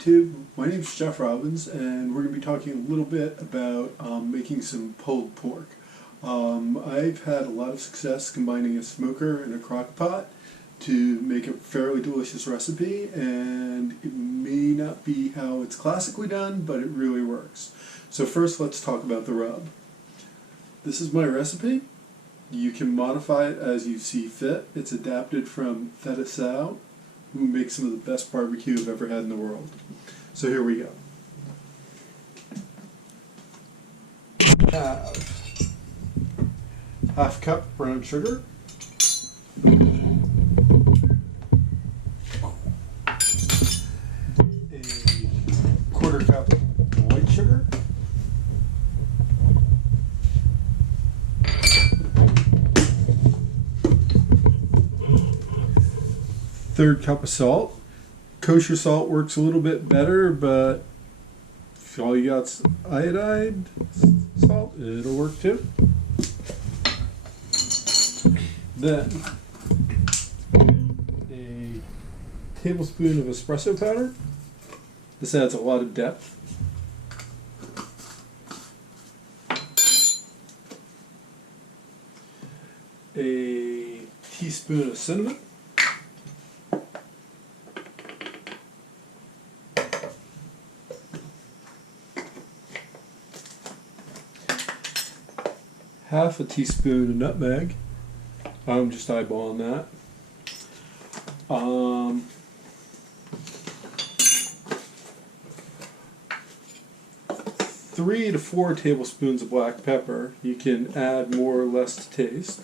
YouTube. My name is Jeff Robbins, and we're going to be talking a little bit about making some pulled pork. I've had a lot of success combining a smoker and a crock pot to make a fairly delicious recipe, and it may not be how it's classically done, but it really works. So first, let's talk about the rub. This is my recipe. You can modify it as you see fit. It's adapted from Feta Sow, who makes some of the best barbecue I've ever had in the world. So here we go. Half cup brown sugar. A quarter cup white sugar. Third cup of salt. Kosher salt works a little bit better, but if all you got's iodide salt, it'll work too. Then a tablespoon of espresso powder. This adds a lot of depth. A teaspoon of cinnamon. Half a teaspoon of nutmeg. I'm just eyeballing that. 3 to 4 tablespoons of black pepper. You can add more or less to taste.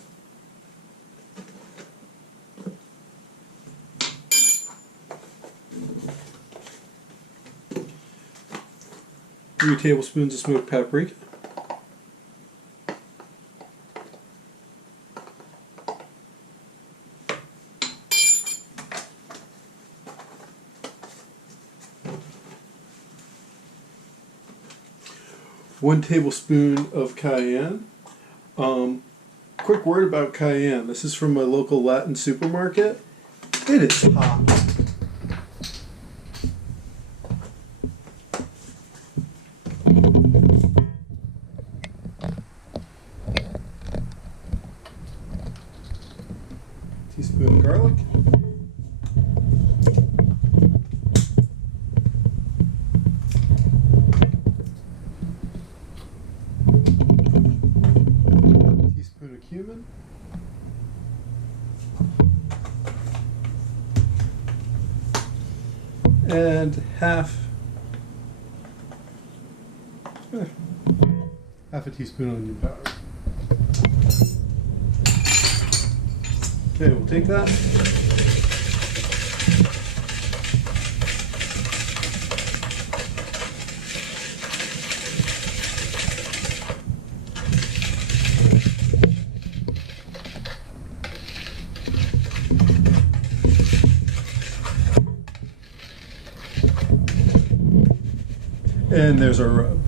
Three tablespoons of smoked paprika. One tablespoon of cayenne. Quick word about cayenne. This is from my local Latin supermarket. It is hot. Teaspoon of garlic. Teaspoon of cumin. And half a teaspoon onion powder. Okay, we'll take that. And there's our rub.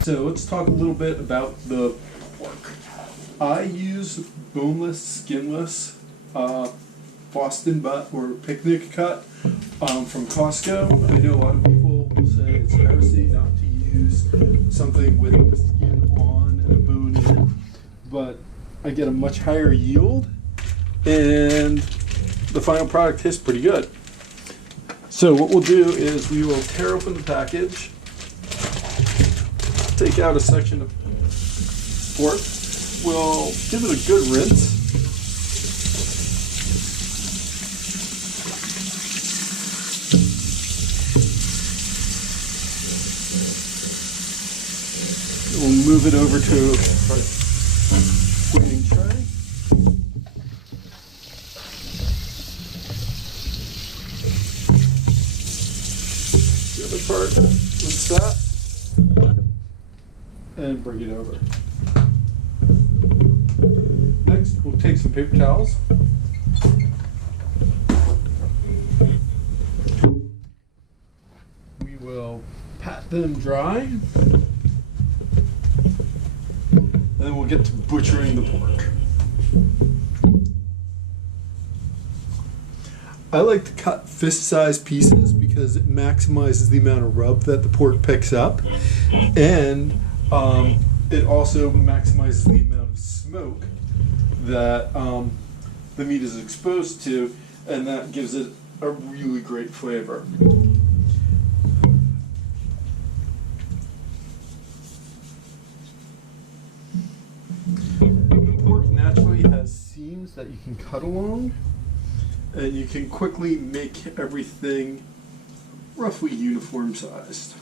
So let's talk a little bit about the pork. I use boneless, skinless Boston butt or picnic cut from Costco. I know a lot of people will say it's heresy not to use something with the skin on and a bone in, but I get a much higher yield and the final product tastes pretty good. So what we'll do is we will tear open the package, take out a section of pork, we'll give it a good rinse. We'll move it over to our waiting tray. The other part, rinse that, and bring it over. Next, we'll take some paper towels. let them dry. And then we'll get to butchering the pork. I like to cut fist-sized pieces because it maximizes the amount of rub that the pork picks up, and it also maximizes the amount of smoke that the meat is exposed to, and that gives it a really great flavor. The pork naturally has seams that you can cut along, and you can quickly make everything roughly uniform sized.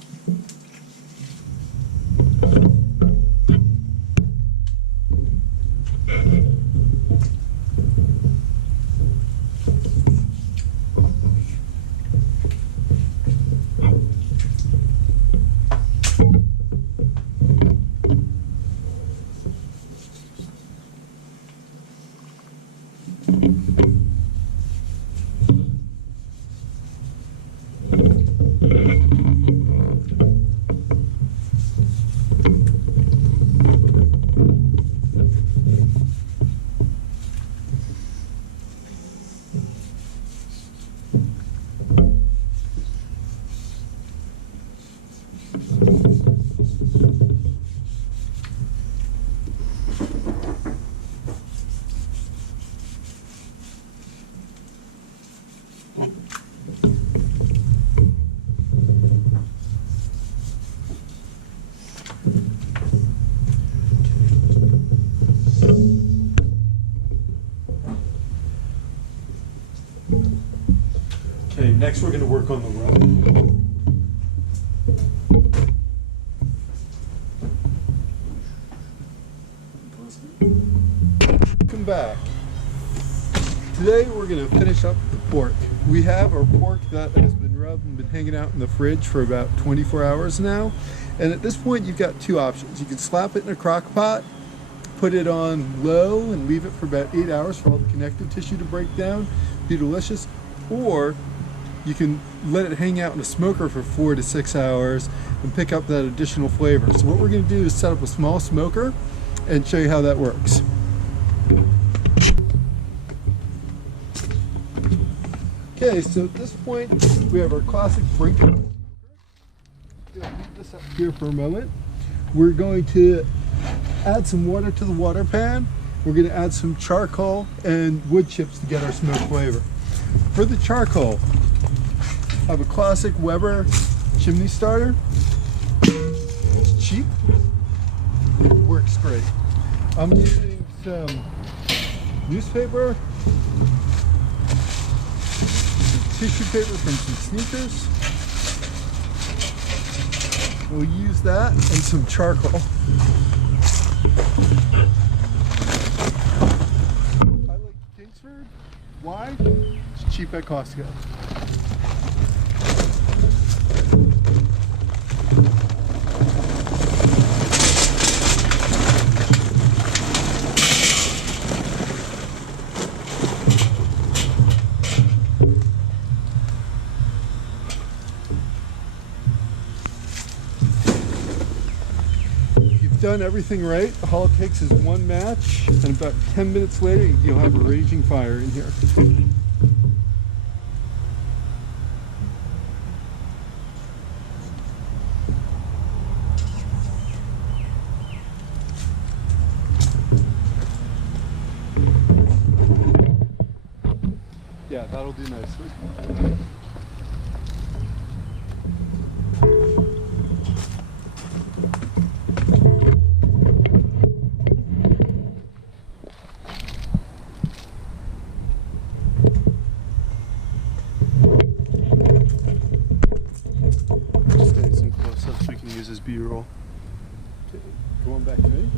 Okay, next we're going to work on the rub. Welcome back. Today we're going to finish up the pork. We have our pork that has been rubbed and been hanging out in the fridge for about 24 hours now. And at this point you've got two options. You can slap it in a crock pot, put it on low and leave it for about 8 hours for all the connective tissue to break down, be delicious, or you can let it hang out in a smoker for 4 to 6 hours and pick up that additional flavor. So what we're going to do is set up a small smoker and show you how that works. Okay, so at this point we have our classic Brinker smoker. I'm going to leave this up here for a moment. We're going to add some water to the water pan. We're going to add some charcoal and wood chips to get our smoke flavor. For the charcoal, I have a classic Weber chimney starter. It's cheap. It works great. I'm using some newspaper, some tissue paper from some sneakers. We'll use that and some charcoal. I like Kingsford. Why? It's cheap at Costco. Done everything right. All it takes is one match, and about 10 minutes later you'll have a raging fire in here. Yeah, that'll do nicely. Use as B-roll. Okay, go on back to me.